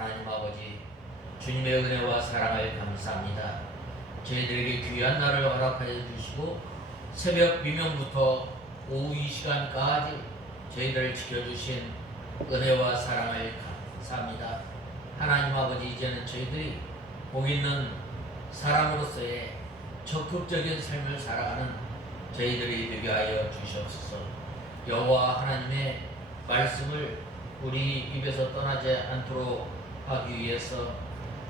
하나님 아버지, 주님의 은혜와 사랑을 감사합니다. 저희들에게 귀한 날을 허락하여 주시고 새벽 미명부터 오후 이 시간까지 저희들을 지켜주신 은혜와 사랑을 감사합니다. 하나님 아버지, 이제는 저희들이 복 있는 사람으로서의 적극적인 삶을 살아가는 저희들이 되게 하여 주시옵소서. 여호와 하나님의 말씀을 우리 입에서 떠나지 않도록 하기 위해서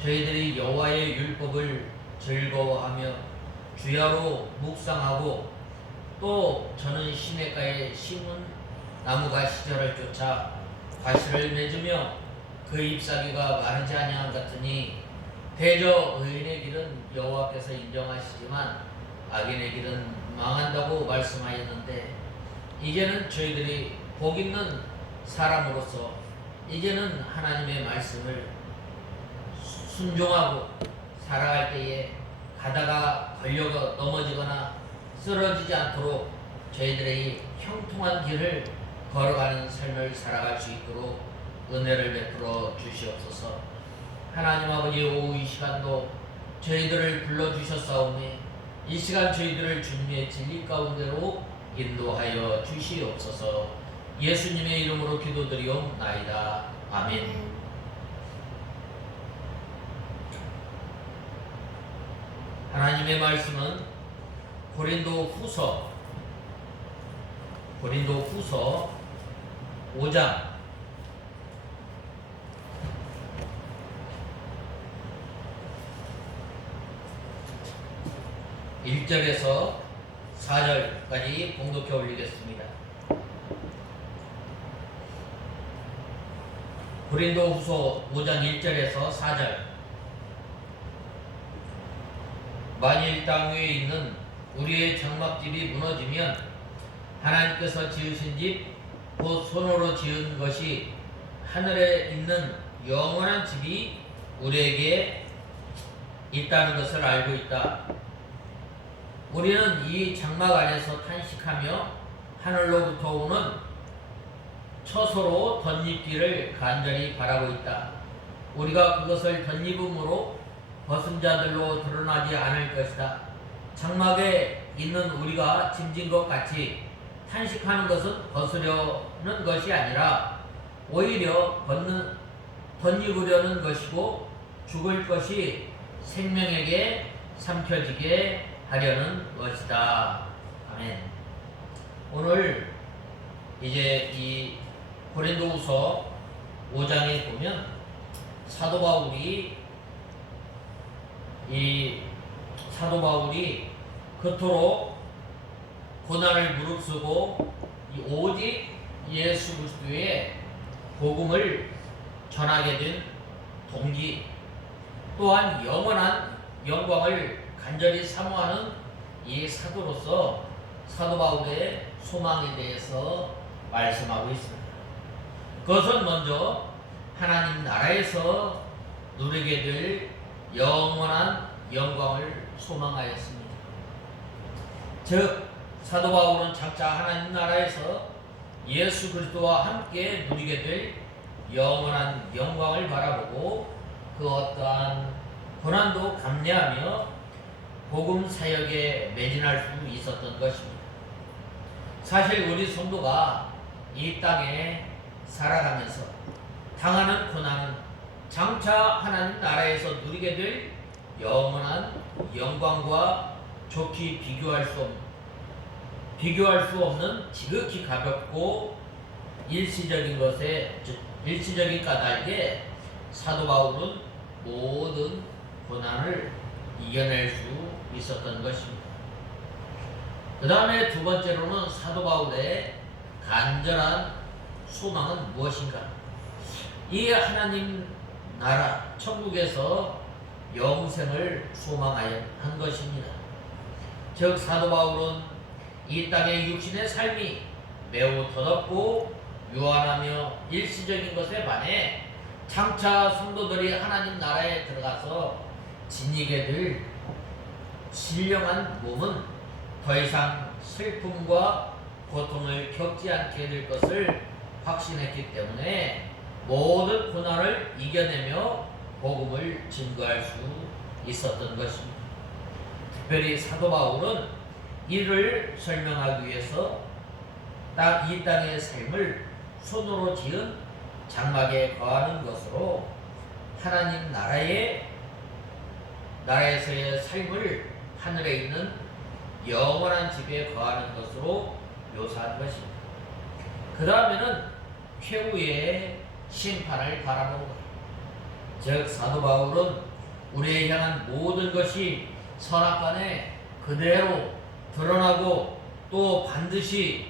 저희들이 여호와의 율법을 즐거워하며 주야로 묵상하고, 또 저는 시냇가에 심은 나무가 시절을 쫓아 과실을 맺으며 그 잎사귀가 마르지 아니함 같으니, 대저 의인의 길은 여호와께서 인정하시지만 악인의 길은 망한다고 말씀하였는데, 이제는 저희들이 복 있는 사람으로서 이제는 하나님의 말씀을 순종하고 살아갈 때에 가다가 걸려가 넘어지거나 쓰러지지 않도록 저희들의 형통한 길을 걸어가는 삶을 살아갈 수 있도록 은혜를 베풀어 주시옵소서. 하나님 아버지, 오후 이 시간도 저희들을 불러주셨사오니 이 시간 저희들을 주님의 진리 가운데로 인도하여 주시옵소서. 예수님의 이름으로 기도드리옵나이다. 아멘. 하나님의 말씀은 고린도후서 5장 1절에서 4절까지 봉독해 올리겠습니다. 고린도후서 5장 1절에서 4절. 만일 땅 위에 있는 우리의 장막집이 무너지면 하나님께서 지으신 집, 곧 손으로 지은 것이 하늘에 있는 영원한 집이 우리에게 있다는 것을 알고 있다. 우리는 이 장막 안에서 탄식하며 하늘로부터 오는 처소로 덧입기를 간절히 바라고 있다. 우리가 그것을 덧입음으로 벗은 자들로 드러나지 않을 것이다. 장막에 있는 우리가 짐진 것 같이 탄식하는 것은 벗으려는 것이 아니라 오히려 덧입으려는 것이고, 죽을 것이 생명에게 삼켜지게 하려는 것이다. 아멘. 오늘 이제 이 고린도후서 5장에 보면 사도 바울이 그토록 고난을 무릅쓰고 오직 예수 그리스도의 복음을 전하게 된 동기, 또한 영원한 영광을 간절히 사모하는 이 사도로서 사도 바울의 소망에 대해서 말씀하고 있습니다. 그것은 먼저 하나님 나라에서 누리게 될 영원한 영광을 소망하였습니다. 즉, 사도 바울은 장차 하나님 나라에서 예수 그리스도와 함께 누리게 될 영원한 영광을 바라보고 그 어떠한 고난도 감내하며 복음 사역에 매진할 수 있었던 것입니다. 사실 우리 성도가 이 땅에 살아가면서 당하는 고난은 장차 하나님 나라에서 누리게 될 영원한 영광과 좋게 비교할 수 없는 지극히 가볍고 일시적인 까닭에 사도 바울은 모든 고난을 이겨낼 수 있었던 것입니다. 그 다음에 두 번째로는 사도 바울의 간절한 소망은 무엇인가? 이 하나님 나라 천국에서 영생을 소망하여 한 것입니다. 즉, 사도 바울은 이 땅의 육신의 삶이 매우 더럽고 유한하며 일시적인 것에 반해 장차 성도들이 하나님 나라에 들어가서 지니게 될 신령한 몸은 더 이상 슬픔과 고통을 겪지 않게 될 것을 확신했기 때문에 모든 고난을 이겨내며 복음을 증거할 수 있었던 것입니다. 특별히 사도 바울은 이를 설명하기 위해서 이 땅의 삶을 손으로 지은 장막에 거하는 것으로 하나님 나라에서의 삶을 하늘에 있는 영원한 집에 거하는 것으로 묘사한 것입니다. 그 다음에는 최후의 심판을 바라본 것. 즉 사도 바울은 우리에 향한 모든 것이 선악간에 그대로 드러나고 또 반드시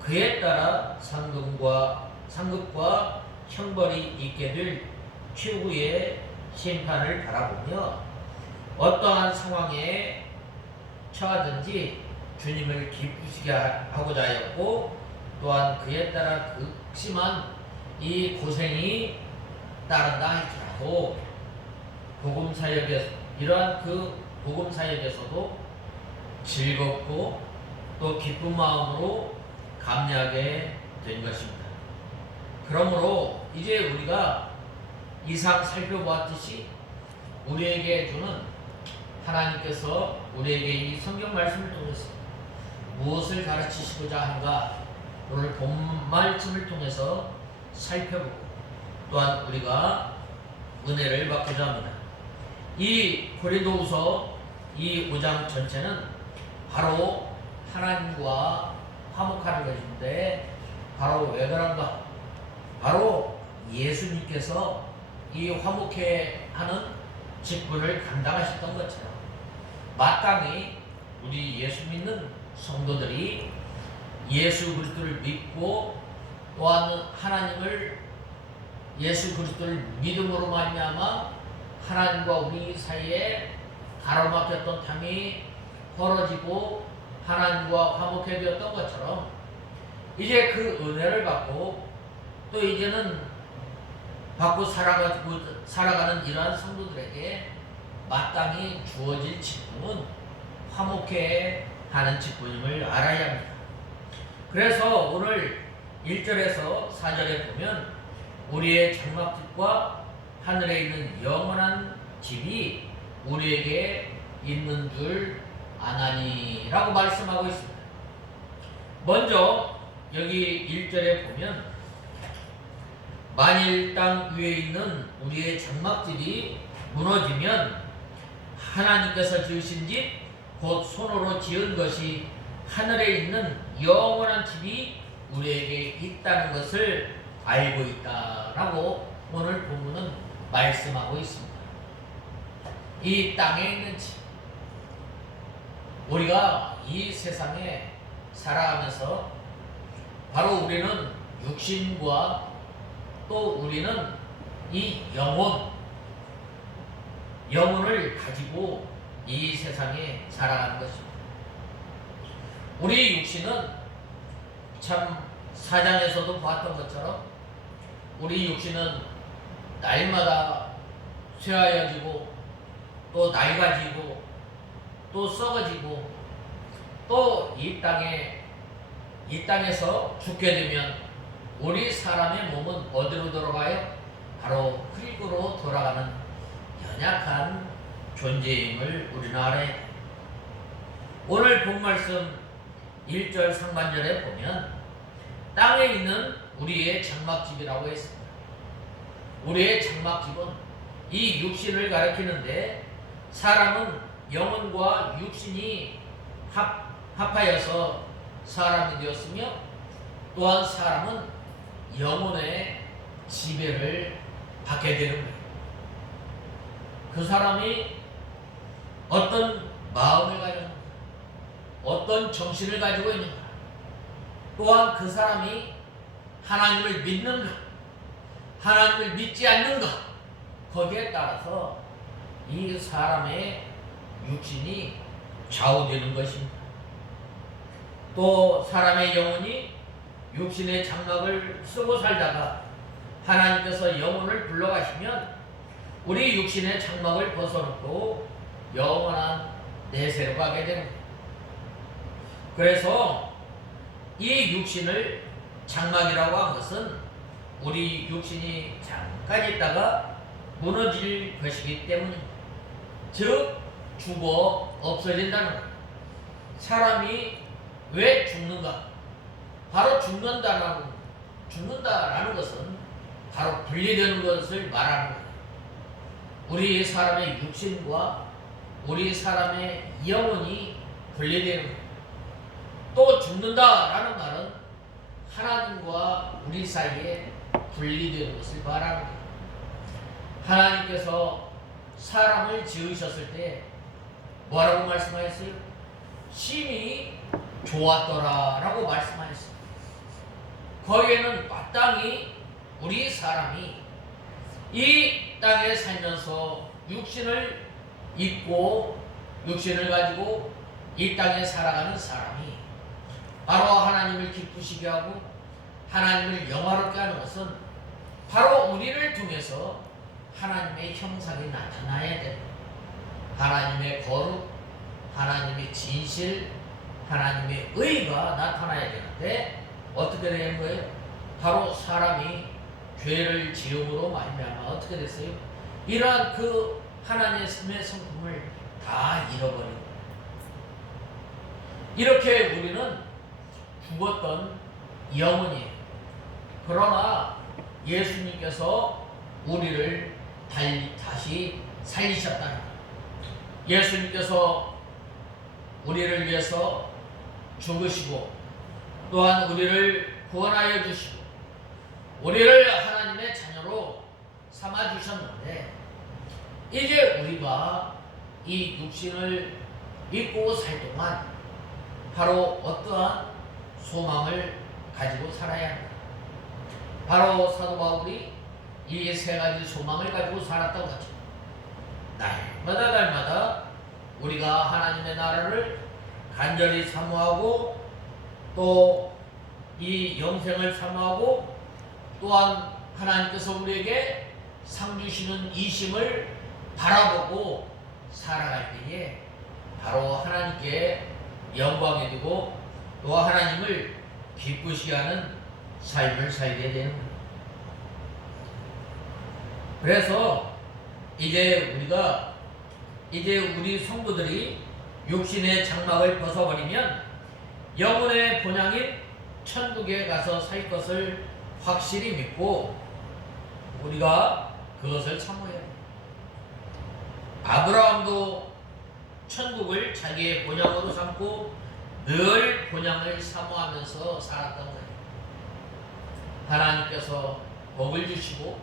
그에 따라 상급과 형벌이 있게 될 최후의 심판을 바라보며 어떠한 상황에 처하든지 주님을 기쁘시게 하고자 하였고 또한 그에 따라 극심한 이 고생이 따른다 할지라도 이러한 그 복음 사역에서도 즐겁고 또 기쁜 마음으로 감내하게 된 것입니다. 그러므로 이제 우리가 이상 살펴보았듯이 우리에게 주는 하나님께서 우리에게 이 성경 말씀을 통해서 무엇을 가르치시고자 하는가 오늘 본 말씀을 통해서 살펴보고 또한 우리가 은혜를 받고자 합니다. 이 고린도후서 이 5장 전체는 바로 하나님과 화목하는 것인데 바로 왜 그런가? 바로 예수님께서 이 화목해 하는 직분을 감당하셨던 것처럼 마땅히 우리 예수 믿는 성도들이 예수 그리스도를 믿고 또한 예수 그리스도를 믿음으로 말미암아 하나님과 우리 사이에 가로막혔던 담이 벌어지고 하나님과 화목해 되었던 것처럼 이제 그 은혜를 받고 또 이제는 받고 살아가는 이러한 성도들에게 마땅히 주어질 직분은 화목해 하는 직분임을 알아야 합니다. 그래서 오늘 1절에서 4절에 보면 우리의 장막집과 하늘에 있는 영원한 집이 우리에게 있는 줄 아나니라고 말씀하고 있습니다. 먼저 여기 1절에 보면 만일 땅 위에 있는 우리의 장막집이 무너지면 하나님께서 지으신 집 곧 손으로 지은 것이 하늘에 있는 영원한 집이 우리에게 있다는 것을 알고 있다라고 오늘 본문은 말씀하고 있습니다. 이 땅에 있는 집, 우리가 이 세상에 살아가면서 바로 우리는 육신과 또 우리는 이 영혼을 가지고 이 세상에 살아가는 것입니다. 우리 육신은 참 사장에서도 보았던 것처럼 우리 육신은 날마다 쇠하여지고 또 낡아지고 또 썩어지고 또 이 땅에서 죽게 되면 우리 사람의 몸은 어디로 돌아가요? 바로 흙으로 돌아가는 연약한 존재임을 우리는 알아야 합니다. 오늘 본 말씀 1절 상반절에 보면 땅에 있는 우리의 장막집이라고 했습니다. 우리의 장막집은 이 육신을 가리키는데 사람은 영혼과 육신이 합하여서 사람이 되었으며 또한 사람은 영혼의 지배를 받게 되는 거예요. 그 사람이 어떤 마음을 가졌는가, 어떤 정신을 가지고 있는가, 또한 그 사람이 하나님을 믿는가, 하나님을 믿지 않는가, 거기에 따라서 이 사람의 육신이 좌우되는 것입니다. 또 사람의 영혼이 육신의 장막을 쓰고 살다가 하나님께서 영혼을 불러가시면 우리 육신의 장막을 벗어놓고 영원한 내세로 가게 됩니다. 그래서 이 육신을 장막이라고 한 것은 우리 육신이 잠깐 있다가 무너질 것이기 때문입니다. 즉 죽어 없어진다는 것. 사람이 왜 죽는가? 바로 죽는다라는 것은 바로 분리되는 것을 말하는 거예요. 우리 사람의 육신과 우리 사람의 영혼이 분리되는 거예요. 또 죽는다라는 말은 하나님과 우리 사이에 분리되는 것을 말하는 거예요. 하나님께서 사람을 지으셨을 때 뭐라고 말씀하셨어요? 심히 좋았더라라고 말씀하셨어요. 거기에는 마땅히 우리 사람이 이 땅에 살면서 육신을 입고 육신을 가지고 이 땅에 살아가는 사람이 바로 하나님을 기쁘시게 하고 하나님을 영화롭게 하는 것은 바로 우리를 통해서 하나님의 형상이 나타나야 됩니다. 하나님의 거룩, 하나님의 진실, 하나님의 의가 나타나야 되는데 어떻게 되는 거예요? 바로 사람이 죄를 지음으로 말미암아 어떻게 됐어요? 이러한 그 하나님의 성품을 다 잃어버리고 이렇게 우리는 죽었던 영혼이에요. 그러나 예수님께서 우리를 다시 살리셨다는 거예요. 예수님께서 우리를 위해서 죽으시고 또한 우리를 구원하여 주시고 우리를 하나님의 자녀로 삼아 주셨는데 이제 우리가 이 육신을 입고 살 동안 바로 어떠한 소망을 가지고 살아야 합니다. 바로 사도 바울이 이 세 가지 소망을 가지고 살았던 거죠. 날마다 우리가 하나님의 나라를 간절히 사모하고 또 이 영생을 사모하고 또한 하나님께서 우리에게 상 주시는 이 심을 바라보고 살아갈 때에 바로 하나님께 영광이 되고 또 하나님을 기쁘시게 하는 삶을 살게 되는 거예요. 그래서 이제 우리 성도들이 육신의 장막을 벗어버리면 영혼의 본향인 천국에 가서 살 것을 확실히 믿고 우리가 그것을 사모해야 해요. 아브라함도 천국을 자기의 본향으로 삼고 늘 본향을 사모하면서 살았던 거예요. 하나님께서 복을 주시고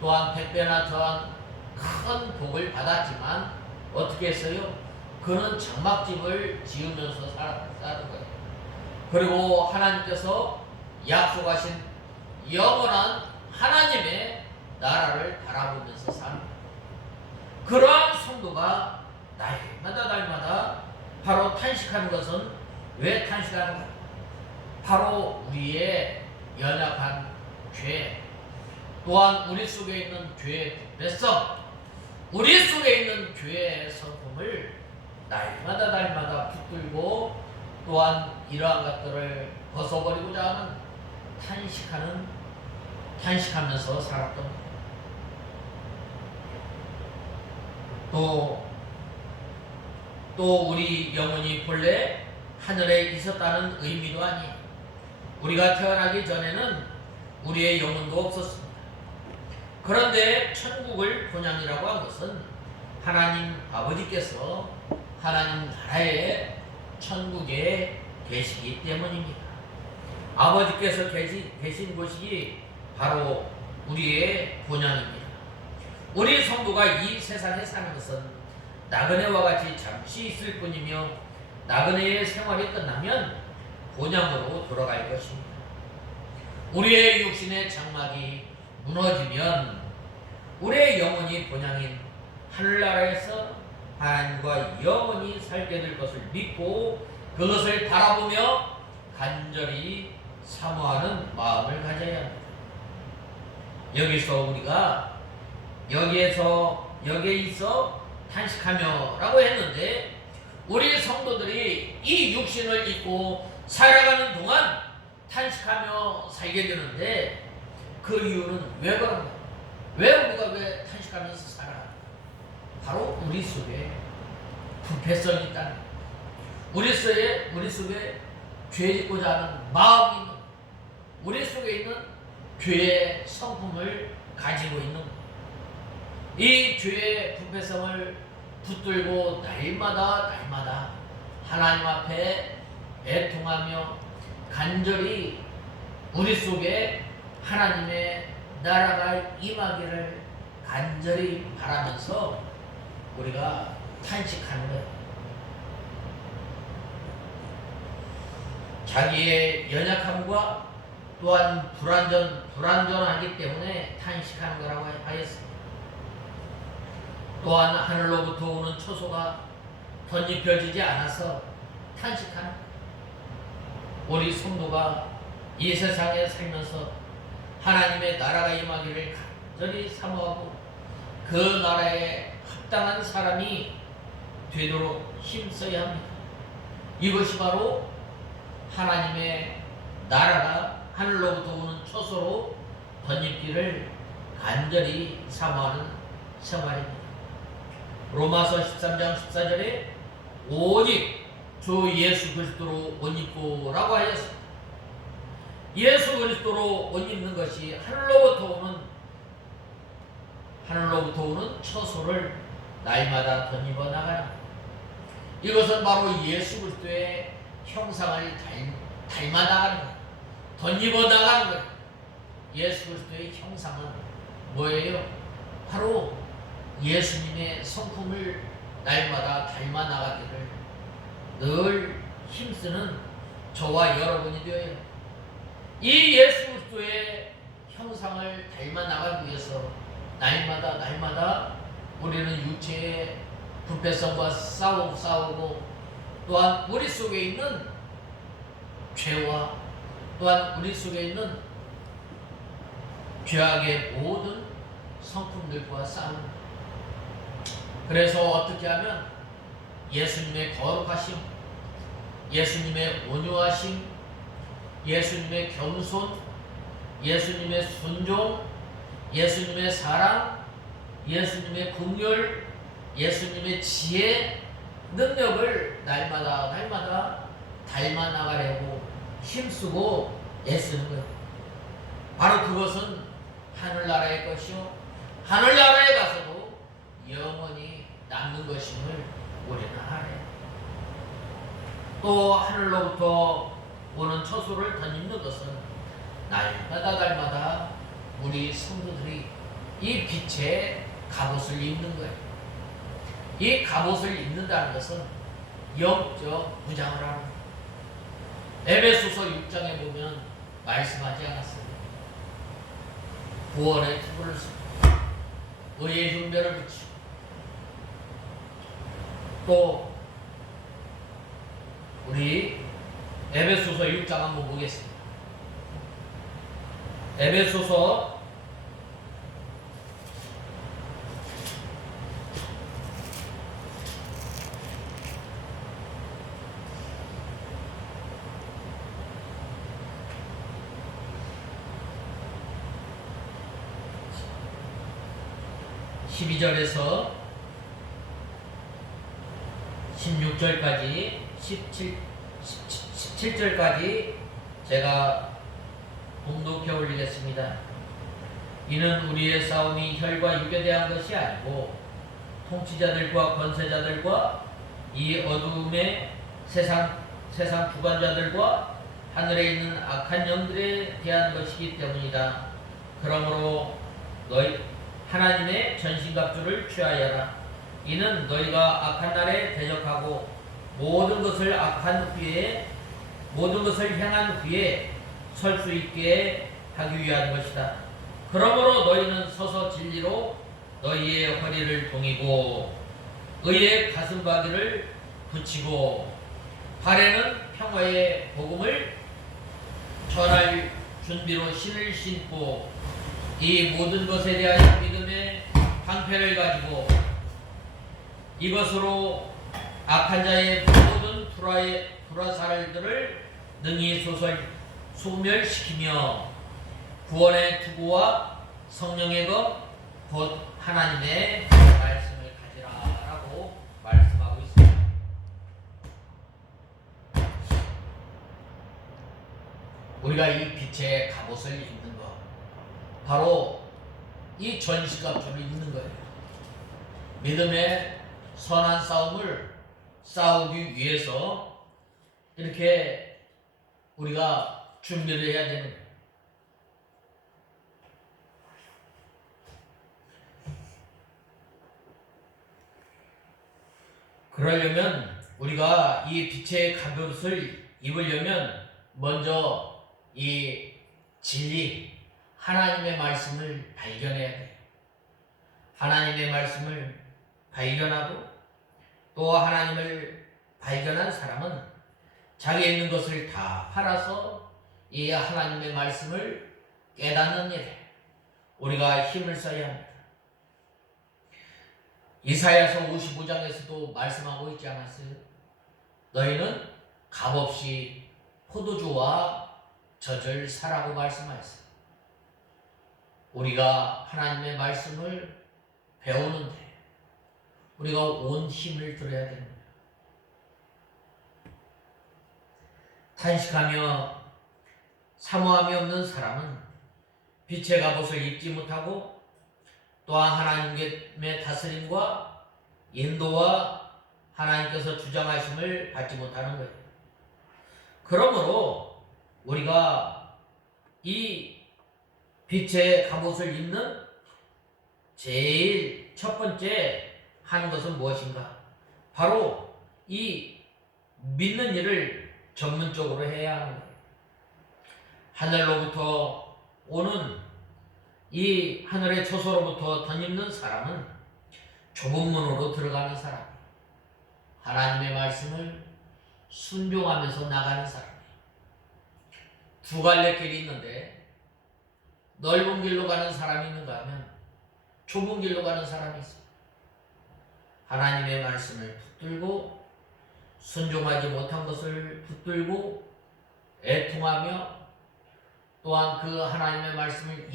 또한 100배나 더한 큰 복을 받았지만 어떻게 했어요? 그는 장막집을 지으면서 사는 거예요. 그리고 하나님께서 약속하신 영원한 하나님의 나라를 바라보면서 사는 거예요. 그러한 성도가 날마다 바로 탄식하는 것은 왜 탄식하는가? 바로 우리의 연약한 죄 또한 우리 속에 있는 죄의 불배성 우리 속에 있는 죄의 성품을 날마다 붙들고 또한 이러한 것들을 벗어버리고자 하는 탄식하면서 살았던 것. 또 우리 영혼이 본래 하늘에 있었다는 의미도 아니에요. 우리가 태어나기 전에는 우리의 영혼도 없었습니다. 그런데 천국을 본향이라고 한 것은 하나님 아버지께서 하나님 나라의 천국에 계시기 때문입니다. 아버지께서 계신 곳이 바로 우리의 본향입니다. 우리 성도가 이 세상에 사는 것은 나그네와 같이 잠시 있을 뿐이며 나그네의 생활이 끝나면 본향으로 돌아갈 것입니다. 우리의 육신의 장막이 무너지면 우리의 영혼이 본향인 하늘나라에서 하나님과 영원히 살게 될 것을 믿고 그것을 바라보며 간절히 사모하는 마음을 가져야 합니다. 여기서 우리가 여기에 있어 탄식하며 라고 했는데 우리 성도들이 이 육신을 입고 살아가는 동안 탄식하며 살게 되는데 그 이유는 왜 그런가? 왜 우리가 왜 탄식하면서 살아? 바로 우리 속에 불패성이 있다는 거예요. 우리 속에 죄 짓고자 하는 마음이 있는, 우리 속에 있는 죄의 성품을 가지고 있는 거예요. 이 죄의 불패성을 붙들고 날마다 하나님 앞에 애통하며 간절히 우리 속에 하나님의 나라가 임하기를 간절히 바라면서 우리가 탄식하는 거예요. 자기의 연약함과 또한 불완전하기 때문에 탄식하는 거라고 하였습니다. 또한 하늘로부터 오는 초소가 덧입혀지지 않아서 탄식하는 거예요. 우리 성도가 이 세상에 살면서 하나님의 나라가 임하기를 간절히 사모하고 그 나라에 합당한 사람이 되도록 힘써야 합니다. 이것이 바로 하나님의 나라가 하늘로부터 오는 초소로 덧입기를 간절히 사모하는 생활입니다. 로마서 13장 14절에 오직 주 예수 그리스도로 옷 입고라고 하였습니다. 예수 그리스도로 옷 입는 것이 하늘로부터 오는 처소를 날마다 덧입어 나가는 것. 이것은 바로 예수 그리스도의 형상을 닮아 나가는 것, 덧입어 나가는 것. 예수 그리스도의 형상은 뭐예요? 바로 예수님의 성품을 날마다 닮아 나가기를 늘 힘쓰는 저와 여러분이 되어야 해요. 이 예수 그리스도의 형상을 닮아 나가기 위해서 날마다 우리는 육체의 불패성과 싸우고 또한 우리 속에 있는 죄와 또한 우리 속에 있는 죄악의 모든 성품들과 싸우는 거예요. 그래서 어떻게 하면 예수님의 거룩하심, 예수님의 온유하심, 예수님의 겸손, 예수님의 순종, 예수님의 사랑, 예수님의 긍휼, 예수님의 지혜, 능력을 날마다 닮아 나가려고 힘쓰고 애쓰는 거예요. 바로 그것은 하늘나라의 것이요 하늘나라에 가서도 영원히 남는 것임을 우리는 알아요. 또 하늘로부터 오는 처소를 덧입는 것은 날마다 우리 성도들이 이 빛의 갑옷을 입는 거예요. 이 갑옷을 입는다는 것은 영적 무장을 하는 거예요. 에베소서 6장에 보면 말씀하지 않았습니다. 구원의 투구를 쓰고 의의 흉배를 붙이고 또 우리 에베소서 6장 한번 보겠습니다. 에베소서 12절에서 16절까지 17절까지 제가 봉독해 올리겠습니다. 이는 우리의 싸움이 혈과 육에 대한 것이 아니고 통치자들과 권세자들과 이 어두움의 세상 주관자들과 하늘에 있는 악한 영들에 대한 것이기 때문이다. 그러므로 너희 하나님의 전신갑주를 취하여라. 이는 너희가 악한 날에 대적하고 모든 것을 행한 후에 설 수 있게 하기 위한 것이다. 그러므로 너희는 서서 진리로 너희의 허리를 동이고 의의 가슴바귀를 붙이고 발에는 평화의 복음을 전할 준비로 신을 신고 이 모든 것에 대하여 믿음의 방패를 가지고 이것으로 악한 자의 모든 불화살들을 능히 소멸시키며 구원의 투구와 성령의 검 곧 하나님의 말씀을 가지라라고 말씀하고 있습니다. 우리가 이 빛의 갑옷을 입는 것, 바로 이 전시갑주를 입는 거예요. 믿음의 선한 싸움을 싸우기 위해서 이렇게 우리가 준비를 해야 되는 거예요. 그러려면 우리가 이 빛의 갑옷을 입으려면 먼저 이 진리, 하나님의 말씀을 발견해야 돼요. 하나님의 말씀을 발견하고 또 하나님을 발견한 사람은 자기에 있는 것을 다 팔아서 이 하나님의 말씀을 깨닫는 일에 우리가 힘을 써야 합니다. 이사야서 55장에서도 말씀하고 있지 않았어요? 너희는 값없이 포도주와 젖을 사라고 말씀하였어요. 우리가 하나님의 말씀을 배우는데 우리가 온 힘을 들여야 됩니다. 탄식하며 사모함이 없는 사람은 빛의 갑옷을 입지 못하고 또한 하나님의 다스림과 인도와 하나님께서 주장하심을 받지 못하는 거예요. 그러므로 우리가 이 빛의 갑옷을 입는 제일 첫 번째 하는 것은 무엇인가? 바로 이 믿는 일을 전문적으로 해야 하는 거예요. 하늘로부터 오는 이 하늘의 처소로부터 덧입는 사람은 좁은 문으로 들어가는 사람이에요. 하나님의 말씀을 순종하면서 나가는 사람이에요. 두 갈래 길이 있는데 넓은 길로 가는 사람이 있는가 하면 좁은 길로 가는 사람이 있어요. 하나님의 말씀을 붙들고 순종하지 못한 것을 붙들고 애통하며 또한 그 하나님의 말씀을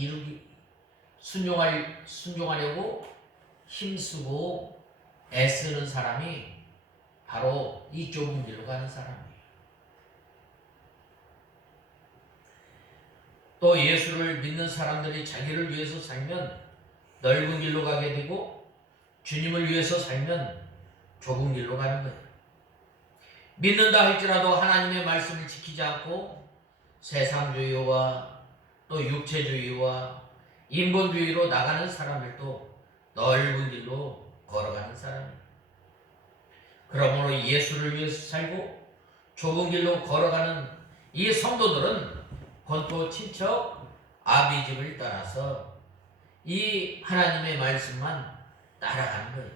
순종하려고 힘쓰고 애쓰는 사람이 바로 이 좁은 길로 가는 사람이에요. 또 예수를 믿는 사람들이 자기를 위해서 살면 넓은 길로 가게 되고 주님을 위해서 살면 좁은 길로 가는 거예요. 믿는다 할지라도 하나님의 말씀을 지키지 않고 세상주의와 또 육체주의와 인본주의로 나가는 사람들도 넓은 길로 걸어가는 사람이에요. 그러므로 예수를 위해서 살고 좁은 길로 걸어가는 이 성도들은 본토 친척 아비집을 따라서 이 하나님의 말씀만 따라가는 거예요.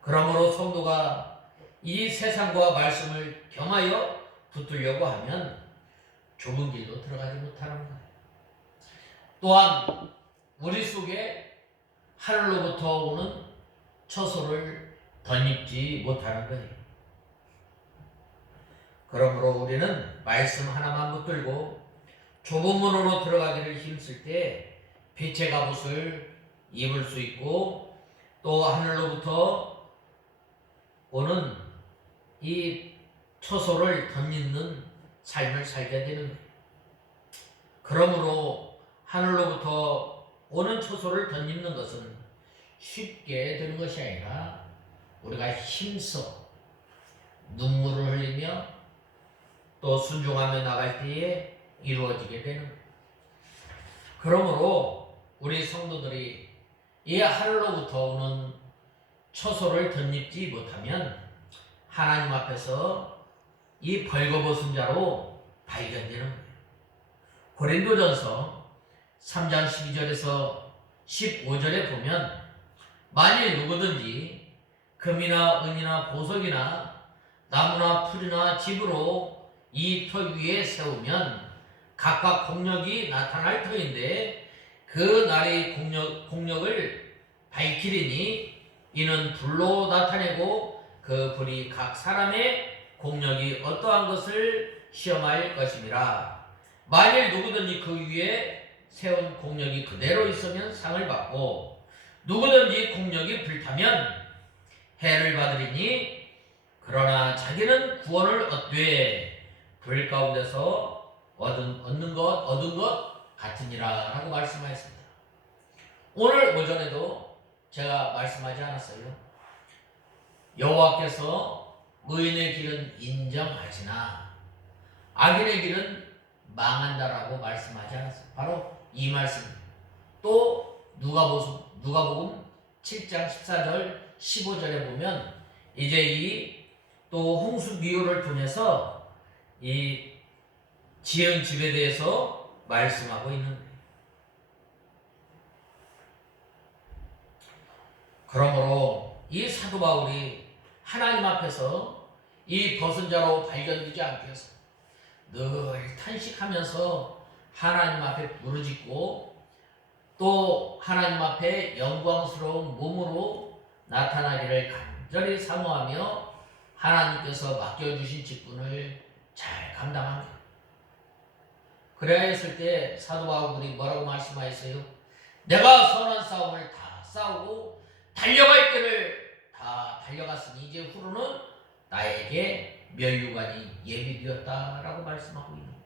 그러므로 성도가 이 세상과 말씀을 경하여 붙들려고 하면 좁은 길로 들어가지 못하는 거예요. 또한 우리 속에 하늘로부터 오는 처소를 덧입지 못하는 거예요. 그러므로 우리는 말씀 하나만 붙들고 좁은 문으로 들어가기를 힘쓸 때 빛의 갑옷을 입을 수 있고 또 하늘로부터 오는 이 처소를 덧입는 삶을 살게 되는 거예요. 그러므로 하늘로부터 오는 처소를 덧입는 것은 쉽게 되는 것이 아니라 우리가 힘써 눈물을 흘리며 또 순종하며 나갈 때에 이루어지게 되는 거예요. 그러므로 우리 성도들이 이 하늘로부터 오는 처소를 덧입지 못하면 하나님 앞에서 이 벌거벗은 자로 발견되는 거예요. 고린도전서 3장 12절에서 15절에 보면 만일 누구든지 금이나 은이나 보석이나 나무나 풀이나 집으로 이 터 위에 세우면 각각 공력이 나타날 터인데 그 날의 공력을 밝히리니 이는 불로 나타내고 그 불이 각 사람의 공력이 어떠한 것을 시험할 것임이라. 만일 누구든지 그 위에 세운 공력이 그대로 있으면 상을 받고 누구든지 공력이 불타면 해를 받으리니 그러나 자기는 구원을 얻되 불 가운데서 얻은 것 같으니라 라고 말씀하였습니다. 오늘 오전에도 제가 말씀하지 않았어요. 여호와께서 의인의 길은 인정하시나 악인의 길은 망한다라고 말씀하지 않았어요. 바로 이 말씀. 또 누가복음 7장 14절 15절에 보면 이제 이 또 홍수 비유를 통해서 이 지은 집에 대해서 말씀하고 있는 거예요. 그러므로 이 사도 바울이 하나님 앞에서 이 벗은 자로 발견되지 않기 위해서 늘 탄식하면서 하나님 앞에 부르짖고 또 하나님 앞에 영광스러운 몸으로 나타나기를 간절히 사모하며 하나님께서 맡겨주신 직분을 잘 감당한 거예요. 그래야 했을 때 사도 바울이 뭐라고 말씀하였어요? 내가 선한 싸움을 다 싸우고 달려갈 길을 다 달려갔으니 이제 후로는 나에게 면류관이 예비되었다라고 말씀하고 있는 거예요.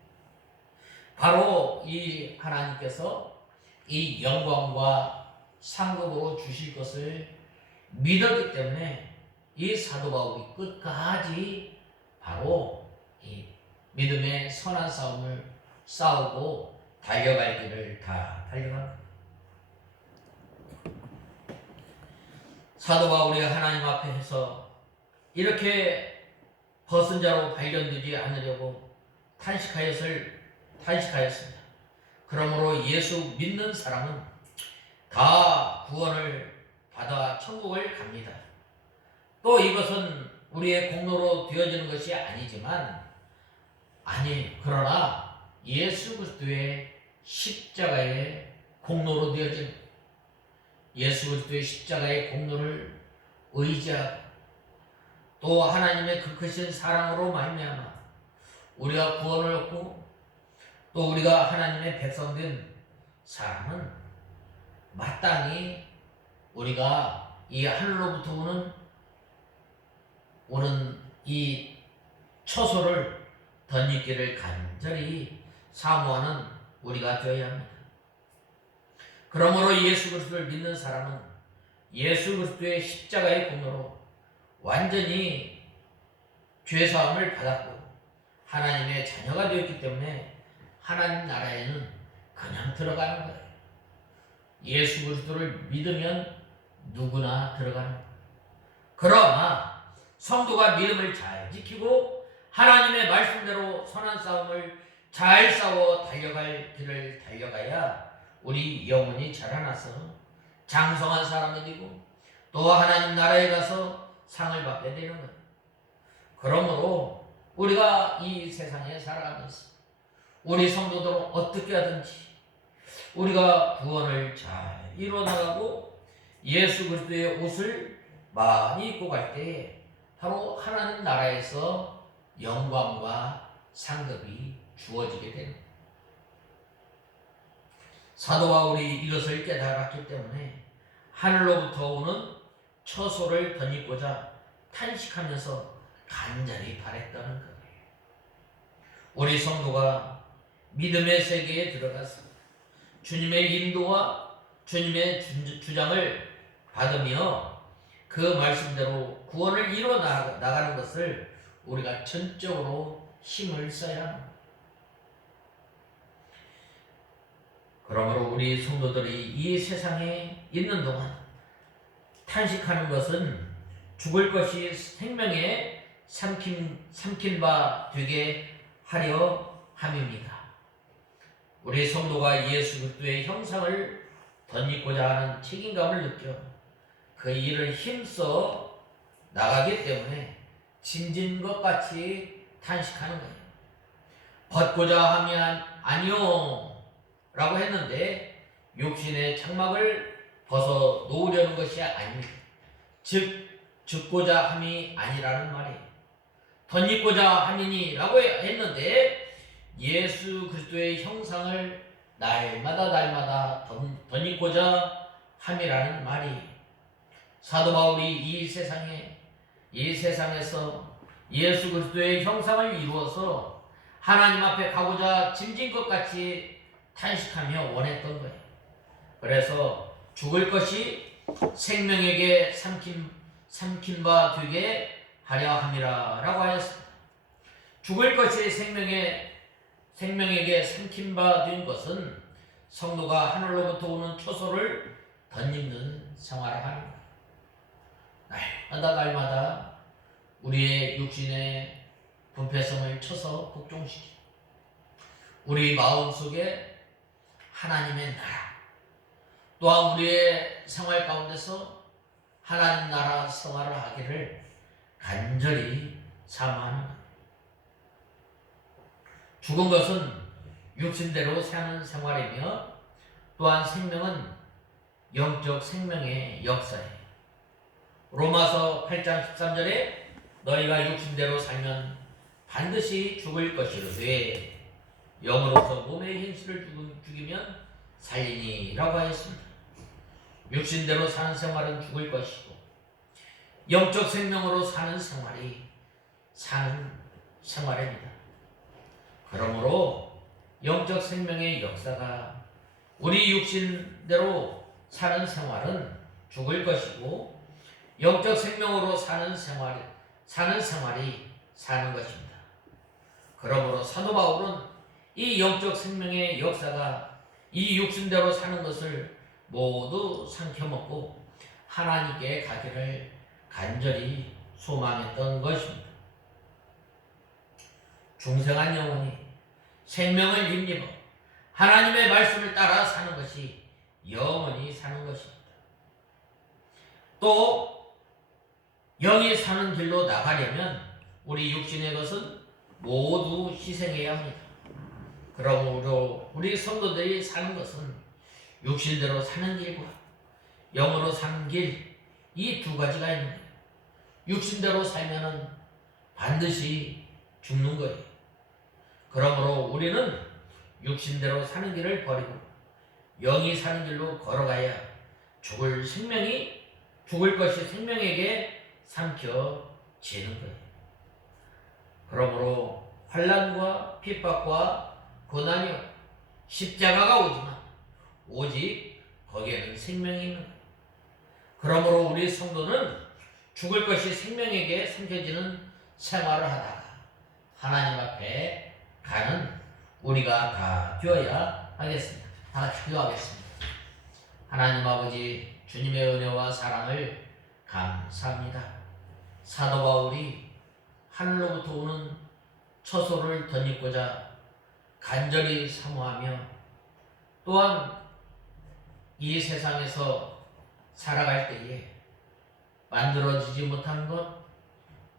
바로 이 하나님께서 이 영광과 상급으로 주실 것을 믿었기 때문에 이 사도 바울이 끝까지 바로 이 믿음의 선한 싸움을 싸우고 달려갈 길을 다 달려간 거예요. 사도 바울이 하나님 앞에서 이렇게 벗은 자로 발견되지 않으려고 탄식하였습니다. 그러므로 예수 믿는 사람은 다 구원을 받아 천국을 갑니다. 또 이것은 우리의 공로로 되어지는 것이 아니지만 그러나 예수 그리스도의 십자가의 공로로 되어진 예수 그리스도의 십자가의 공로를 의지하고 또 하나님의 그 크신 사랑으로 말미암아 우리가 구원을 얻고 또 우리가 하나님의 백성된 사람은 마땅히 우리가 이 하늘로부터 오는 이 처소를 덧입기를 간절히 사모하는 우리가 되어야 합니다. 그러므로 예수 그리스도를 믿는 사람은 예수 그리스도의 십자가의 공로로 완전히 죄사함을 받았고 하나님의 자녀가 되었기 때문에 하나님 나라에는 그냥 들어가는 거예요. 예수 그리스도를 믿으면 누구나 들어가는 거예요. 그러나 성도가 믿음을 잘 지키고 하나님의 말씀대로 선한 싸움을 잘 싸워 달려갈 길을 달려가야 우리 영혼이 자라나서 장성한 사람이 되고 또 하나님 나라에 가서 상을 받게 되는 거예요. 그러므로 우리가 이 세상에 살아가면서 우리 성도들은 어떻게 하든지 우리가 구원을 잘 이루어나가고 예수 그리스도의 옷을 많이 입고 갈 때에 바로 하나님 나라에서 영광과 상급이 주어지게 되는 거예요. 사도 바울이 이것을 깨달았기 때문에 하늘로부터 오는 처소를 덧입고자 탄식하면서 간절히 바랬다는 거예요. 우리 성도가 믿음의 세계에 들어가서 주님의 인도와 주님의 주장을 받으며 그 말씀대로 구원을 이루어 나가는 것을 우리가 전적으로 힘을 써야 합니다. 그러므로 우리 성도들이 이 세상에 있는 동안 탄식하는 것은 죽을 것이 생명에 삼킨 바 되게 하려 함입니다. 우리 성도가 예수 그리스도의 형상을 덧입고자 하는 책임감을 느껴 그 일을 힘써 나가기 때문에 짐진 것 같이 탄식하는 거예요. 벗고자 하면 아니요 라고 했는데 육신의 장막을 벗어 놓으려는 것이 아닙니다. 즉 죽고자 함이 아니라는 말이에요. 덧입고자 함이니 라고 했는데 예수 그리스도의 형상을 날마다 덧입고자 함이라는 말이, 사도 바울이 이 세상에서 예수 그리스도의 형상을 이루어서 하나님 앞에 가고자 짐진 것 같이 탄식하며 원했던 거예요. 그래서 죽을 것이 생명에게 삼킨 바 되게 하려 함이라 라고 하였습니다. 죽을 것이 생명에게 삼킨 바 된 것은 성도가 하늘로부터 오는 초소를 덧입는 생활을 합니다. 날마다 우리의 육신의 분폐성을 쳐서 복종시키고 우리 마음속에 하나님의 나라, 또한 우리의 생활 가운데서 하나님 나라 생활을 하기를 간절히 사모하는 것. 죽은 것은 육신대로 사는 생활이며 또한 생명은 영적 생명의 역사예요. 로마서 8장 13절에 너희가 육신대로 살면 반드시 죽을 것이로되 영으로서 몸의 행실을 죽이면 살리니 라고 하였습니다. 육신대로 사는 생활은 죽을 것이고 영적 생명으로 사는 생활입니다. 그러므로 영적 생명의 역사가 우리 육신대로 사는 생활은 죽을 것이고 영적 생명으로 사는 생활이 사는 것입니다. 그러므로 사도 바울은 이 영적 생명의 역사가 이 육신대로 사는 것을 모두 삼켜먹고 하나님께 가기를 간절히 소망했던 것입니다. 중생한 영혼이 생명을 힘입어 하나님의 말씀을 따라 사는 것이 영원히 사는 것입니다. 또 영이 사는 길로 나가려면 우리 육신의 것은 모두 희생해야 합니다. 그러므로 우리 성도들이 사는 것은 육신대로 사는 길과 영으로 사는 길, 이 두 가지가 있는 거예요. 육신대로 살면은 반드시 죽는 거예요. 그러므로 우리는 육신대로 사는 길을 버리고 영이 사는 길로 걸어가야 죽을 것이 생명에게 삼켜지는 거예요. 그러므로 환난과 핍박과 고난이 십자가가 오지만 오직 거기에는 생명이 있는 거예요. 그러므로 우리 성도는 죽을 것이 생명에게 삼켜지는 생활을 하다가 하나님 앞에 가는 우리가 다 되어야 하겠습니다. 다 같이 기도하겠습니다. 하나님 아버지, 주님의 은혜와 사랑을 감사합니다. 사도 바울이 하늘로부터 오는 처소를 덧입고자 간절히 사모하며 또한 이 세상에서 살아갈 때에 만들어지지 못한 것,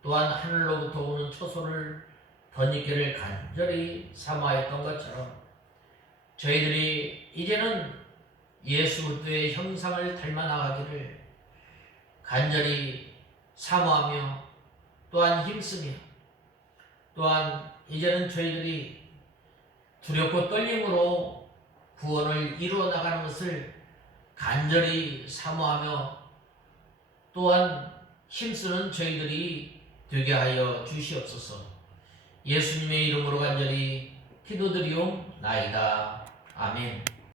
또한 하늘로부터 오는 처소를 덧입기를 간절히 사모하였던 것처럼 저희들이 이제는 예수 그리스도의 형상을 닮아 나가기를 간절히 사모하며 또한 힘쓰며 또한 이제는 저희들이 두렵고 떨림으로 구원을 이루어 나가는 것을 간절히 사모하며 또한 힘쓰는 저희들이 되게 하여 주시옵소서. 예수님의 이름으로 간절히 기도드리옵나이다. 아멘.